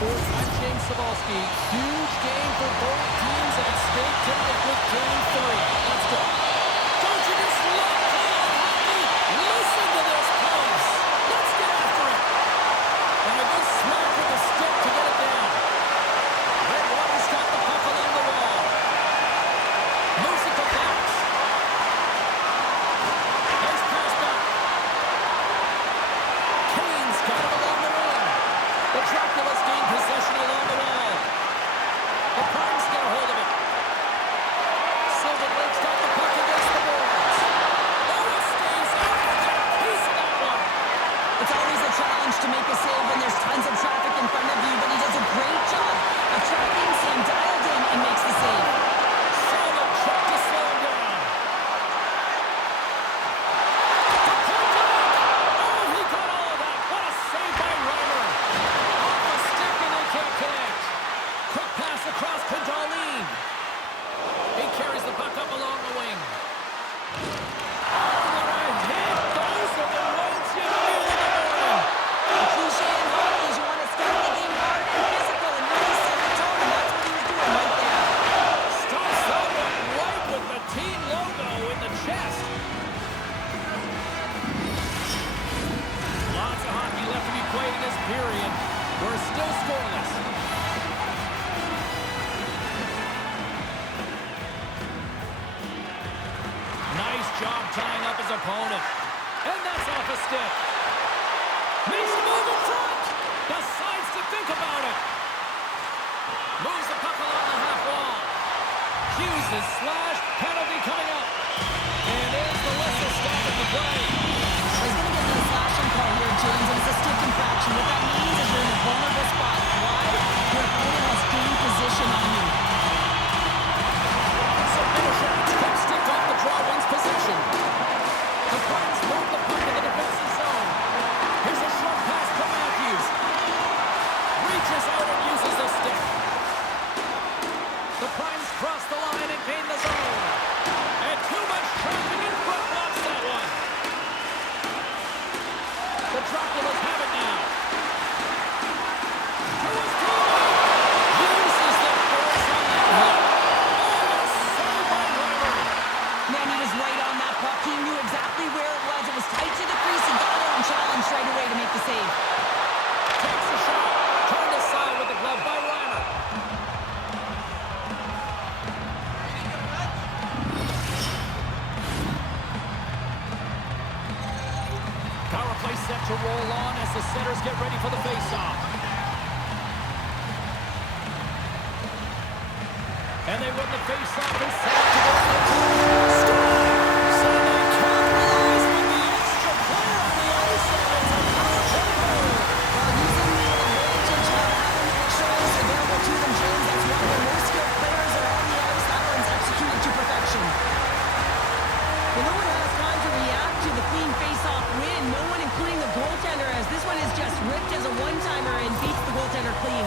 I'm James Cebulski. Huge game for both teams at stake tonight with Game 3. Let's go. Don't you just love playoff hockey? Listen to this pace. Let's get after it. And a good smack with the stick to get it down. Redwater's got the puck along the wall. Moves it to Fox. Nice pass back. Kane's got it along the wing. The Dracula's gain possession along the wall. The Primes get a hold of it. Sylvan Lake's got the puck against the boards. Oh, it stays out. Got a piece of that one. It's always a challenge to make a save when there's tons of traffic in front of you, but he does a great job of tracking, staying dialed in, and makes the save. Solid check to slow him down. Oh, he got all of that. What a save by Reimer. Off the stick and they can't connect. Quick pass across to Darlene. He carries the puck up along the wing. Oh, what a hit. Those are the ones you feel in the morning. The cliche in hockey is you want to start the game hard and physical and really set the tone, and that's what he was doing right there. Starts that one right with the team logo in the chest. Lots of hockey left to be played in this period. We're still scoreless. Nice job tying up his opponent. And that's off a stick. Makes a move in front. Decides to think about it. Moves the puck along the half wall. Hughes is slashed. Penalty coming up. And there's the whistle stopping the play. He's going to get the slashing call here, James, and it's a stick infraction. What that means is you're in a vulnerable spot. Why? Your opponent has gained position on you. Quick stick off the draw wins possession. The Primes move the puck in the defensive zone. Here's a short pass to Matthews. Reaches out and uses the stick. The Primes cross the line and gain the zone. And too much traffic in front blocks that one. The Draculas have it now. To his teammate. Uses the force on that hit. Man, he was right on that puck. He knew exactly where it was. It was tight to the crease. He got out and challenged right away to make the save. Takes a shot. Turned aside with the glove by Reimer. Power play set to roll on as the centers get ready for the faceoff. And they win the faceoff and set up to go on the score. So they capitalize with the extra player on the ice, and it's a power play goal. While using the advantage of having extras available to them, James, that's why when most skilled players are on the ice, that one's executed to perfection. And no one has time to react to the clean face-off win. No one, including the goaltender, as this one is just ripped as a one-timer and beats the goaltender clean.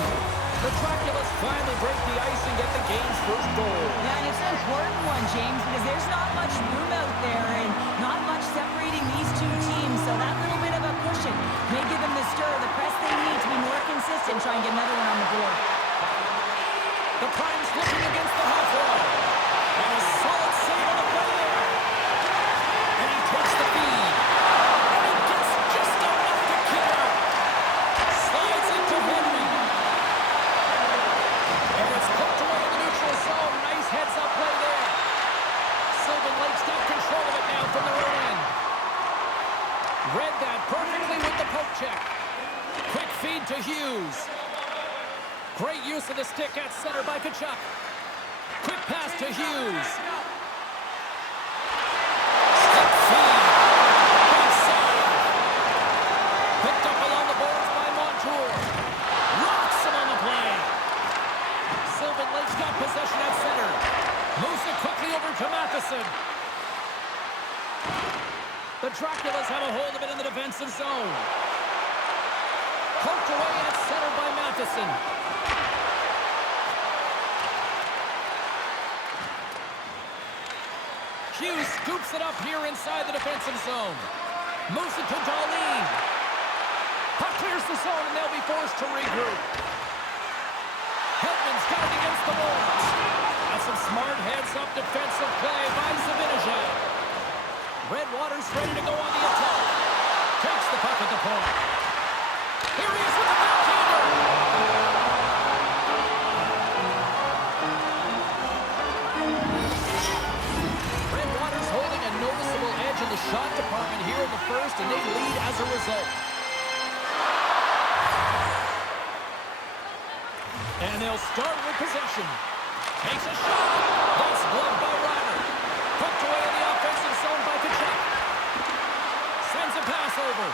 The Draculas finally break the ice and get the game's first goal. Yeah, and it's an important one, James, because there's not much room out there and not much separating these two teams. So that little bit of a cushion may give them the stir, the press they need to be more consistent, try and get another one on the board. The Primes looking against the half wall. And a solid save on the play there. And he takes the feed. And he gets just enough to kick out. Slides into Henry. And it's poked away in the neutral zone. Nice heads-up play there. Sylvan Lake's got control of it now from their own end. Read that perfectly with the poke check. Quick feed to Hughes. Great use of the stick at center by Tkachuk. Quick pass to Hughes. Stick feed. Big save. Picked up along the boards by Montour. Rocks him on the play. Sylvan Lake's got possession at center. Moves it quickly over to Matheson. The Draculas have a hold of it in the defensive zone. Poked away at center by Matheson. Hughes scoops it up here inside the defensive zone. Moves it to Darlene. Puck clears the zone and they'll be forced to regroup. the boards. That's some smart heads-up defensive play by Zibanejad. Redwater's ready to go on the attack. Takes the puck at the point. Here he is with the backhander. Redwater's holding a noticeable edge in the shot department here in the first, and they lead as a result. And they'll start with possession. Takes a shot. That's blocked by Ryder. Poked away in the offensive zone by Kachuk. Sends a pass over.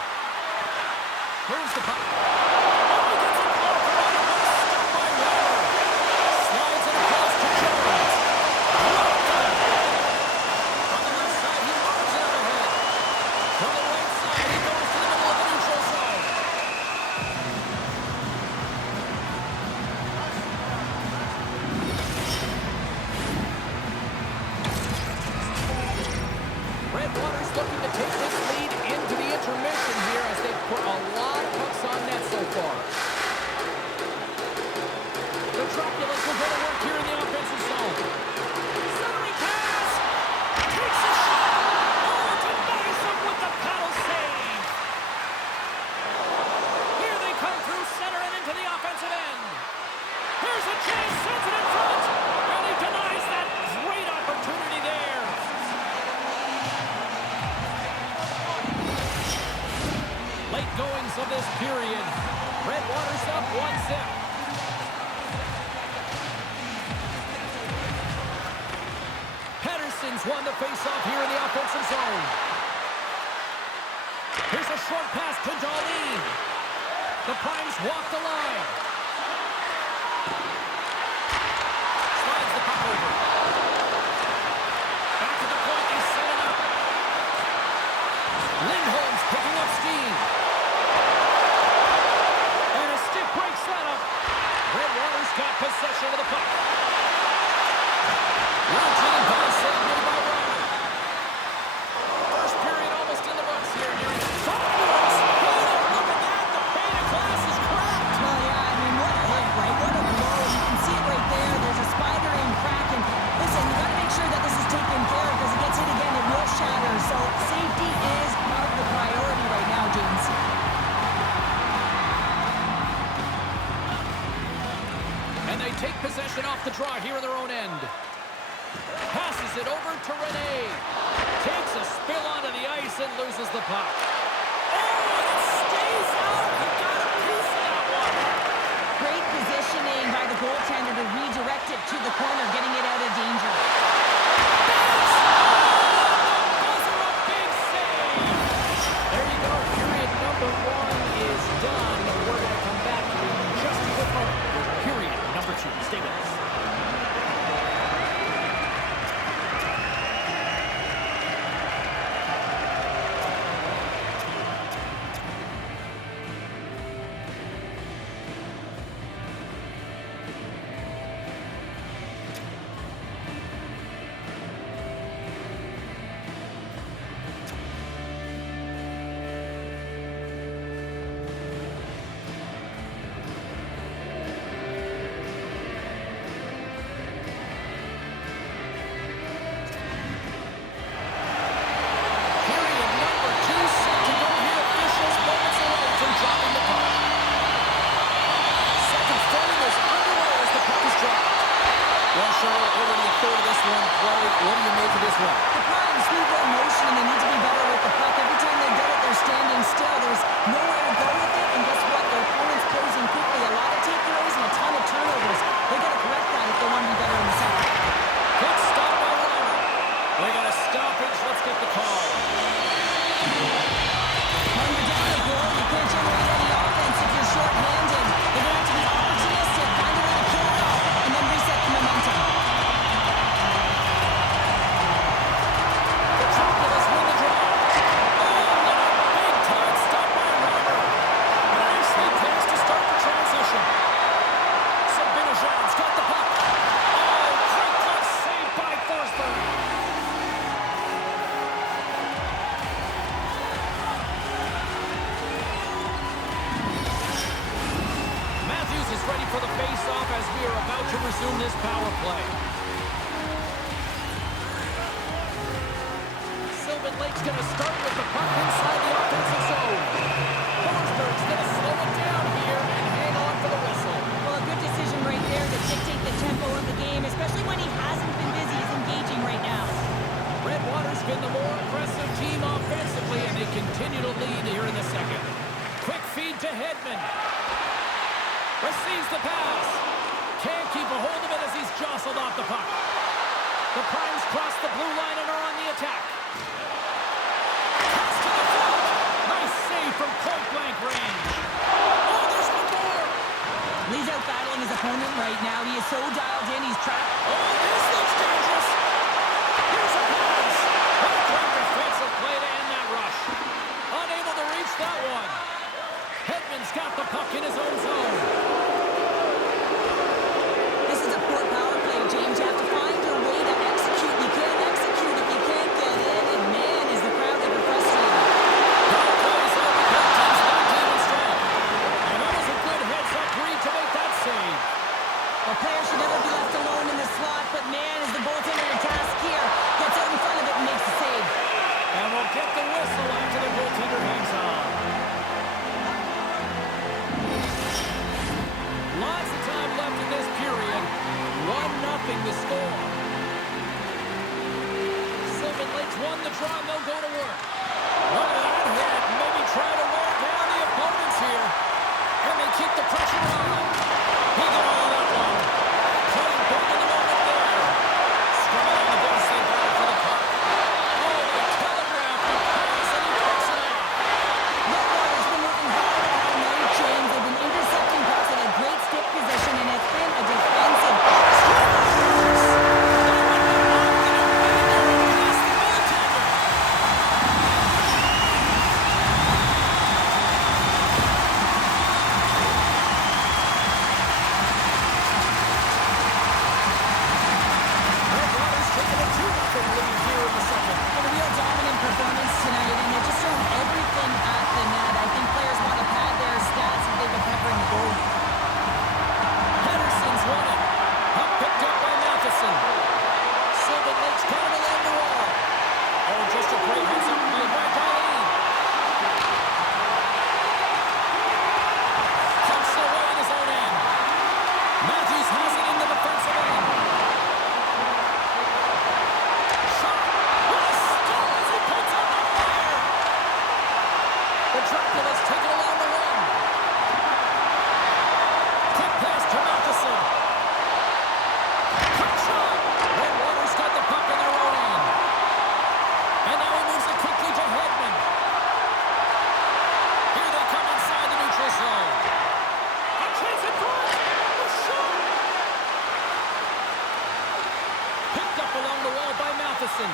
Here's the puck. Oh, he gets it off the right of it. Stopped by Ryder. Slides it across to Jones. Blocked it. From the left side, he moves it ahead. From the right side, he goes to the middle of the neutral zone. Redwater's looking to take this lead into the intermission here as they've put a lot of pucks on net so far. The Troculus will go to work here in the offensive zone. Centering pass! Takes a shot! Oh, denies him with the paddle save! Here they come through center and into the offensive end. Here's a chance, sends it in front! And he denies that great opportunity there. Late goings of this period. Redwater's up 1-0. Pettersson's won the faceoff here in the offensive zone. Here's a short pass to Darlene. The Primes walk the line. Slides the puck over. Back to the point, they set it up. Lindholm's picking up steam. And a stick break setup. Redwater's got possession of the puck. Routine pass save made by Ryder. First period almost in the books here. Fires! Look at that! The pane of glass is cracked! Well, yeah, I mean, what a hit, right? What a blow. You can see it right there. There's a spider-in crack. And listen, you got to make sure that this is taken care of because it gets hit again, it will shatter. So safety is of the priority right now, James. And they take possession off the draw here in their own end. Passes it over to Rene. Takes a spill onto the ice and loses the puck. Oh, and it stays out. He got a piece of that one. Great positioning by the goaltender to redirect it to the corner, getting it out of danger. Buzzer, a big save. There you go. Period number 1 is done. We're going to come back in just a quick moment with period number 2. Stay with us. What do you make of this one? The Primes need more motion and they need to be better with the puck. Every time they get it, they're standing still. There's nowhere to go with it, and guess what? Their opponent's closing quickly. A lot of takeaways and a ton of turnovers. They got to correct that if they want to be better in the second. Good stop by Ryder. We got a stoppage. Let's get the call. When you're down a goal, you can't generate any offense if you're short-handed. They're going to have to be opportunistic, find a way to kill it off, and then reset the momentum. The Troculus win the draw. Oh, and a big-time stop by Ryder. And a nice resume this power play. Sylvan Lake's going to start with the puck inside the offensive zone. Forsberg's going to slow it down here and hang on for the whistle. Well, a good decision right there to dictate the tempo of the game, especially when he hasn't been busy. He's engaging right now. Redwater's been the more impressive team offensively, and they continue to lead here in the second. Quick feed to Hedman. Receives the pass. Can't keep a hold of it as he's jostled off the puck. The Primes cross the blue line and are on the attack. Pass to the front. Nice save from point-blank range. Oh, there's one more. He's out battling his opponent right now. He is so dialed in. He's trapped. Oh, this looks dangerous. Here's a pass. What a great defensive play to end that rush. Unable to reach that one. Hedman's got the puck in his own zone. This is a poor power play, James. You have to find your way to execute. You can't execute if you can't get in. And man, is the crowd ever frustrated. Power play is over. Both teams back even strong. And that was a good heads-up read to make that save. A player should never be left alone in the slot, but man, is the goaltender in task here. Gets out in front of it and makes the save. And we'll get the whistle after the goaltender hangs on. Lots of time left in this period. 1-0 to score. Sylvan Lake's won the draw and they'll go to work. Look at that hit. Maybe try to wear down the opponents here. And they keep the pressure on. He got all that one. Playing big in the moment there. Scrumming on the base, they battle for the puck. Oh, they telegraphed the pass and he picks it up. Redwater's been working hard all night, James. They've been intercepting pucks at a great stick position, and it's been a defensive. Redwater's taking a 2-0 lead here in the second. A real dominant performance tonight, and they're just throwing everything at the net. I think players want to pad their stats if they've been peppering the goal. Henderson's won it. Puck picked up by Matheson. Sylvan Lake's got it along the wall. Oh, just a great heads-up play by Darlene. Pumps it away in his own end. Matthews has it in the defensive end. Shot. What a stop as he puts up the fire. The Dracula's taken along the wing. Quick pass to Matheson. Quick shot. Redwater's got the puck in their own end. And now he moves it quickly to Hedman. Here they come inside the neutral zone. A chance in front. A shot. Picked up along the wall by Matheson.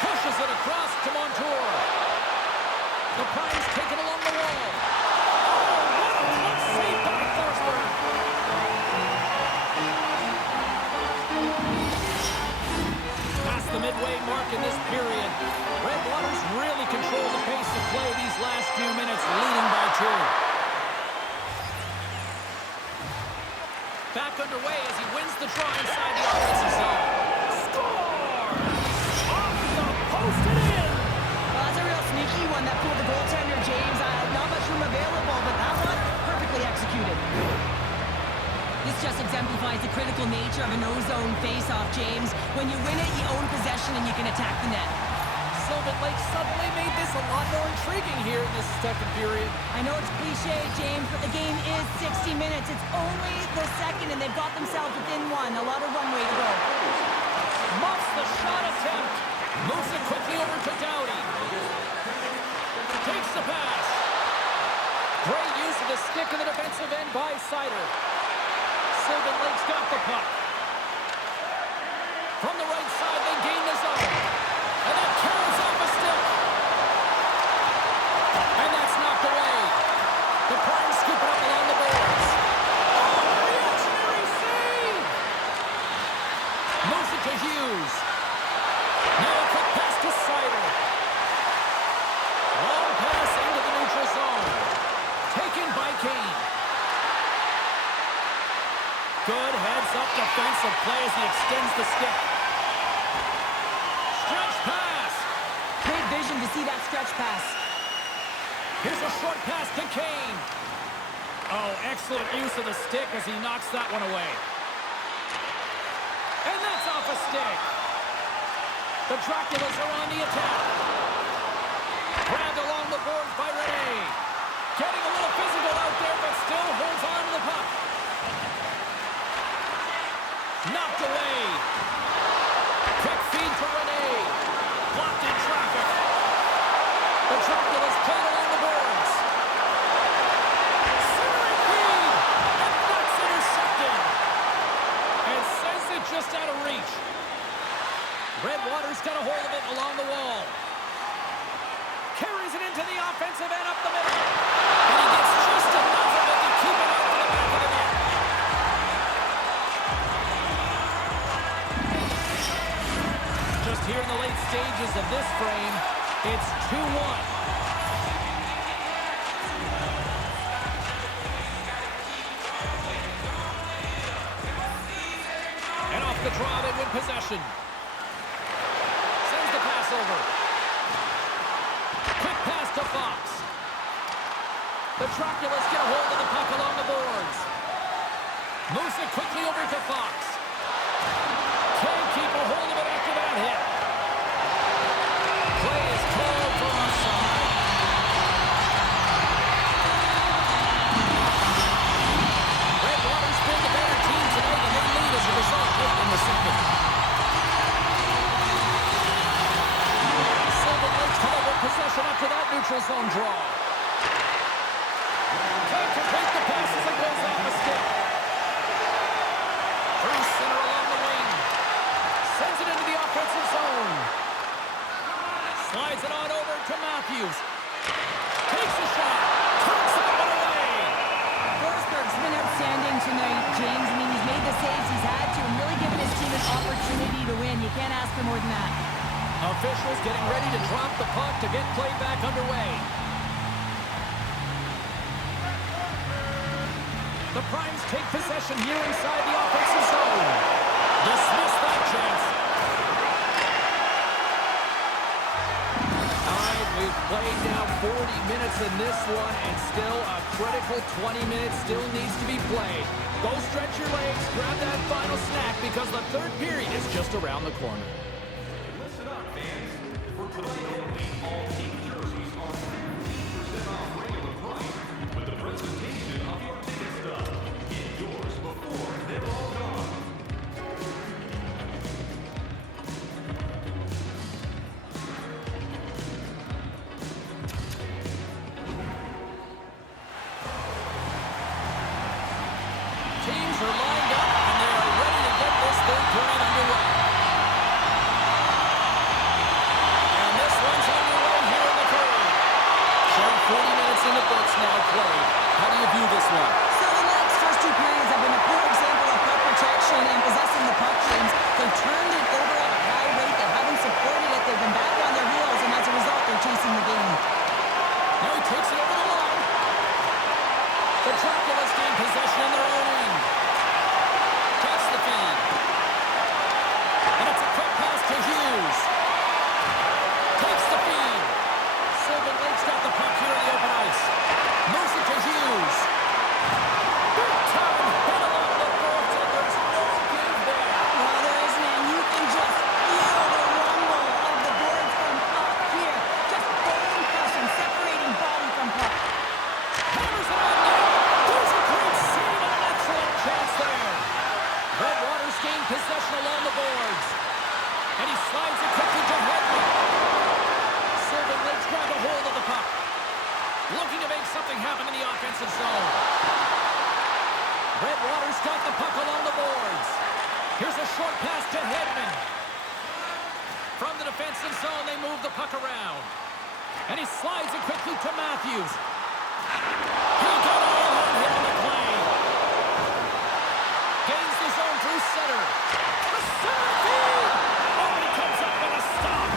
Pushes it across to Montour. The Primes take it along the wall. Oh, what a clutch save by Forsberg. Past the midway mark in this period. Redwater's really controlled the pace of play these last few minutes, leading by 2. Back underway as he wins the draw inside the offensive zone. Score! Off the post and in! Well, that's a real sneaky one that pulled the goaltender, James. Not much room available, but that one perfectly executed. This just exemplifies the critical nature of a no-zone face-off, James. When you win it, you own possession and you can attack the net. Sylvan Lake suddenly made this a lot more intriguing here in this second period. I know it's cliche, James, but the game is 60 minutes. It's only the second, and they've got themselves within one. A lot of runway to go. Muffs the shot attempt. Moves it quickly over to Doughty. Takes the pass. Great use of the stick in the defensive end by Sider. Sylvan Lake's got the puck. From the right side, they gain the zone. And that carries off a stick. And that's knocked away. The Primes scoop it up along the boards. Oh, reactionary save! Moves it to Hughes. Now a quick pass to Sider. Long pass into the neutral zone. Taken by Kane. Good heads-up defensive play as he extends the stick. Stretch pass. Great vision to see that stretch pass. Here's a short pass to Kane. Oh, excellent use of the stick as he knocks that one away. And that's off a stick. The Draculas are on the attack. Grabbed along the boards by Rene. Getting a little physical out there, but still holds on to the puck. Knocked away. Quick feed to Rene. Blocked in traffic. The Draculas played along the boards. Centering feed. And that's intercepted. And sends it just out of reach. Redwater's got a hold of it along the wall. Carries it into the offensive end up the middle. And he gets just enough of it to keep it out to the back of the net. Just here in the late stages of this frame, it's 2-1. And off the draw, they win possession. Sends the pass over. Quick pass to Fox. The Draculas get a hold of the puck along the boards. Moves it quickly over to Fox. Can't keep a hold of it after that hit. Play is called for offside. Redwater's been the better team tonight, and they lead as a result late in the second. Silver Lakes come up with possession after that neutral zone draw. Can't complete the pass as it goes off a stick. Through center along the wing. Sends it into the offensive zone. Slides it on over to Matthews. Takes a shot. Turns that one away. Forsberg's been outstanding tonight, James. I mean, he's made the saves he's had to and really given his team an opportunity to win. You can't ask for more than that. Officials getting ready to drop the puck to get play back underway. The Primes take possession here inside the offensive zone. Dismiss that chance. All right, we've played now 40 minutes in this one, and still a critical 20 minutes still needs to be played. Go stretch your legs, grab that final snack, because the third period is just around the corner. Listen up, fans. For tonight only, all team jerseys are 50% off regular price with the presentation of your ticket stub. Get yours before they're all gone. Teams are lined up, and they are ready to get this third period underway. And this one's underway here in the third. Showing 40 minutes in the books now played. How do you view this one? So the next first two periods have been a poor example of puck protection and possessing the puck, James. They've turned it over at a high rate. They haven't supported it. They've been back on their heels, and as a result, they're chasing the game. Now he takes it over the line. The Draculas gain possession in their own end. Takes the feed. And it's a quick pass to Hughes. Takes the feed. Sylvan Lake's got the puck here in the open ice. Moves it to Hughes. Big time hit along the boards, and there's no give there. Well, there isn't, and you can just feel the rumble of the boards from up here. Just bone crushing, separating body from puck. Hammers it on net. There's a great save and an excellent chance there. Redwater's gained possession along the boards. And he slides it quickly to Hedman. Sylvan Lake's grabbed a hold of the puck. Looking to make something happen in the offensive zone. Redwater's got the puck along the boards. Here's a short pass to Hedman. From the defensive zone, they move the puck around. And he slides it quickly to Matthews. He got all on him in the play. Gains the zone through center. The center feed! Oh, he comes up with a stop.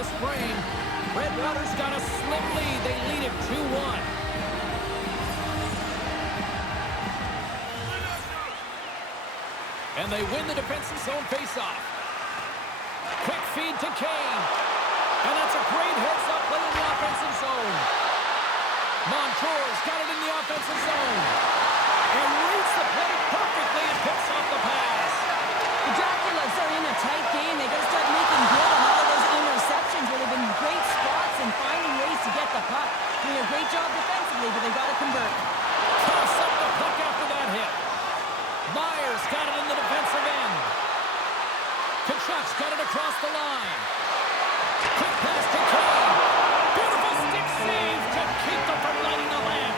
this frame. Redwater's got a slim lead. They lead it 2-1. And they win the defensive zone faceoff. Quick feed to Kane. And that's a great heads-up play in the offensive zone. Montour's got it in the offensive zone. And reads the play perfectly and picks off the pass. The Draculas are in a tight game. They got to start making good on all of those interceptions where they've been in great spots and finding ways to get the puck. Doing a great job defensively, but they've got to convert. Toss up the puck after that hit. Myers got it in the defensive end. Kachuk's got it across the line. Quick pass to Kane. Beautiful stick save to keep them from lighting the lamp.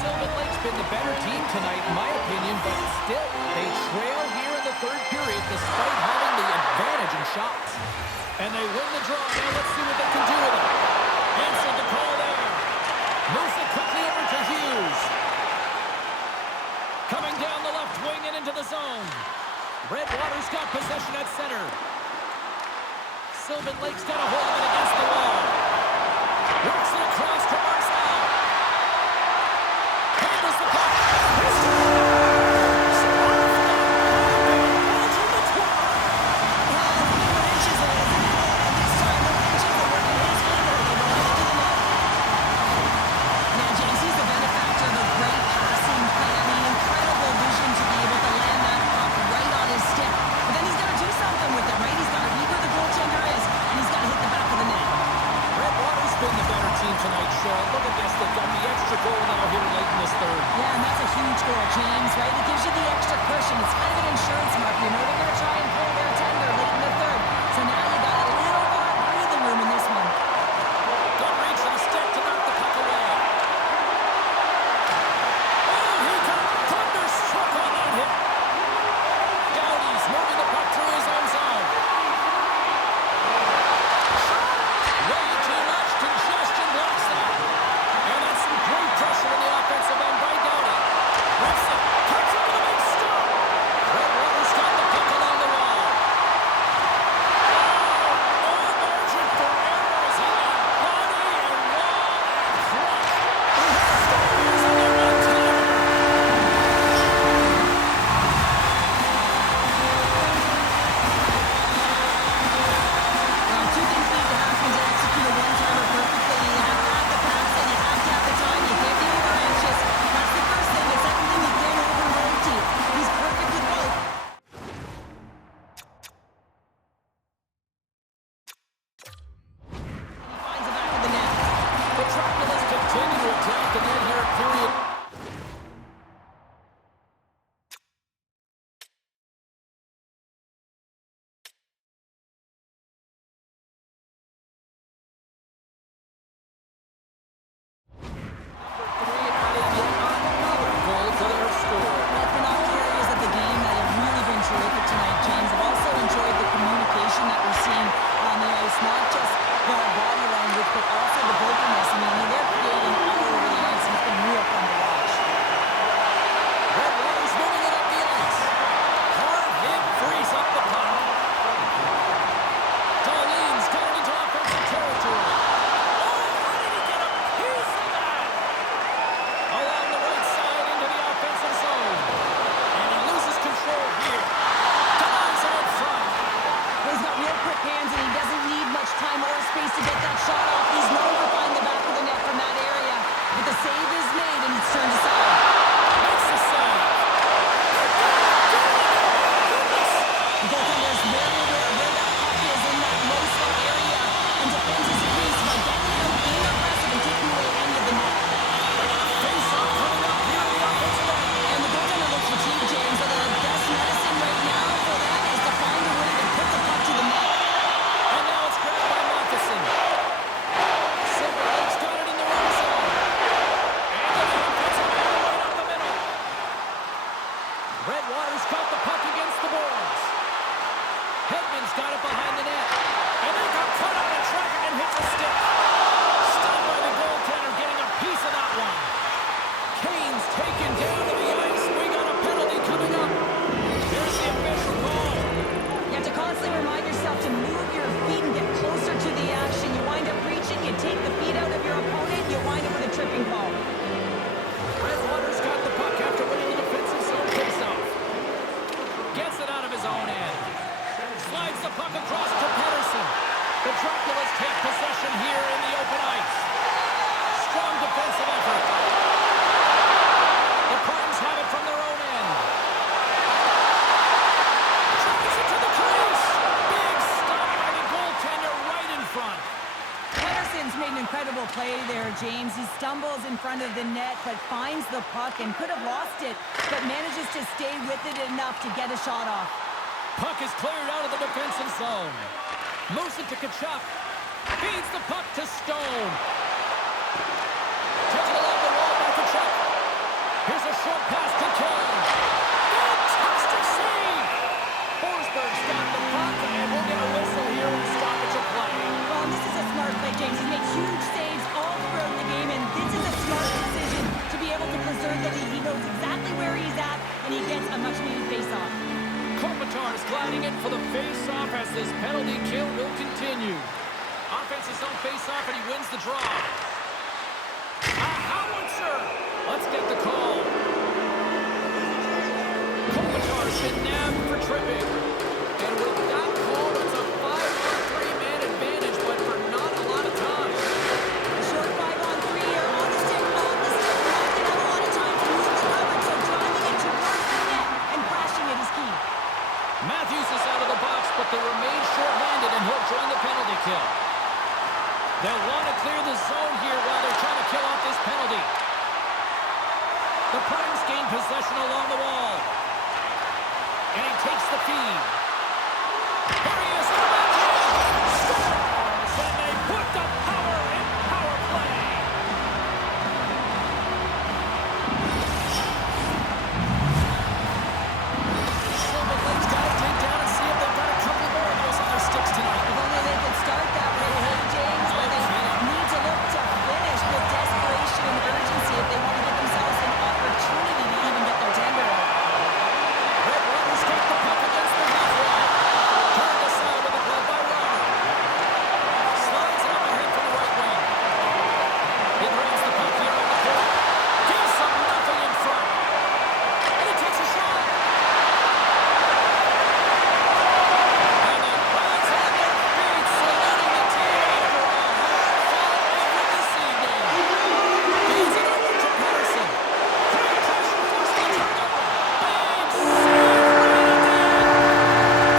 Sylvan Lake's been the better team tonight, in my opinion, but still, they trail here in the third period despite having the advantage in shots. And they win the draw. Now let's see what they can do with it. Answered the call there. Moves it quickly over to Hughes. Coming down the left wing and into the zone. Redwater's got possession at center. Sylvan Lake's got a hold of it against the wall. Works it across to Marcel. Handles the puck. Tonight, Cheryl. Look at this. They've got the extra goal now here late in this third. Yeah, and that's a huge goal, James, right? It gives you the extra cushion. It's kind of an insurance mark. You know they're going to try and pull their tender late in the third. So now you got a little more breathing room in this one. Good reach and a step to knock the puck away. Oh, he got thunderstruck on that hit. Doughty's moving the puck through his own zone. Way too much congestion blocks that. And that's some great pressure in the offensive end by Doughty. Rips it. Comes up with a big stop. Redwater's got the puck along the wall. Oh, no margin for error as he got body and wall and crush. Stars in the one time. Well, two things need to happen to execute a one-timer perfectly. You have to have the pass and you have to have the time. You can't be over-anxious. That's the first thing. The second thing, you can't over-rotate. He's perfect with both. He finds the back of the net. The Dracula's continue to attack the net here at period. Three adding yet another goal to their score. Well, it's been all areas of the game that have really been terrific tonight, James. I've also enjoyed the communication that we're seeing on the ice, not just the body language, but also the vocalness. I mean, they're creating all over the ice, and it's been real fun to watch. Redwater's moving it up the ice. Hard hit frees up the puck. Darlene's got it into offensive territory. Oh, how did he get a piece of that? Along the right side into the offensive zone. And he loses control here. Denies it up front. Well, he's got real quick hands, and he doesn't need much time or space to get that shot off. He's known for finding the back of the net from that area. But the save is made, and he's turned aside. Makes the save. The goaltender is very aware of where that puck is in that low slot area, and defends his crease by getting out, being aggressive, and taking away any of the net. Face-off coming up here in the offensive end. And the goaltender looks fatigued, James. So the best medicine right now for them is to find a way to put the puck to the net. And now it's grabbed by Matheson. Silver Lake's got it in the right zone. And the offensive end right up the middle. Redwater's got the puck against the boards. Hedman's got it behind the net. And they got caught up in traffic and hits a stick. Stopped by the goaltender, getting a piece of that one. Kane's taken down to the ice. We got a penalty coming up. Here's the official call. gets it out of his own end. Slides the puck across to Pedersen. The Draculas take possession here in the open ice. Strong defensive effort. The Primes have it from their own end. Drives it to the crease. Big stop by the goaltender right in front. Pedersen's made an incredible play there, James. He stumbles in front of the net, but finds the puck and could have lost it, but manages to stay with it enough to get a shot off. Puck is cleared out of the defensive zone. Moves it to Kachuk. Feeds the puck to Stone. Taken along the wall by Kachuk. Here's a short pass to Kane. Fantastic save! Forsberg's got the puck, and we'll get a whistle here in stoppage of play. Well, this is a smart play, James. He's made huge saves all throughout the game, and this is a smart decision to be able to preserve the lead. He knows exactly where he's at, and he gets a much-needed face-off. Kopitar is gliding in for the face-off as this penalty kill will continue. Offense's own face-off, and he wins the draw. A howitzer! Let's get the call. Kopitar's been nabbed for tripping. And with that call, it's a 5-on-3 man advantage, but for not a lot of time. A short 5-on-3 here on the stick, not gonna have a lot of time to move the coverage, so driving it towards the net and crashing it is key. Matthews is out of the box, but they remain short-handed, and he'll join the penalty kill. They'll want to clear the zone here while they're trying to kill off this penalty. The Primes gain possession along the wall. And he takes the feed.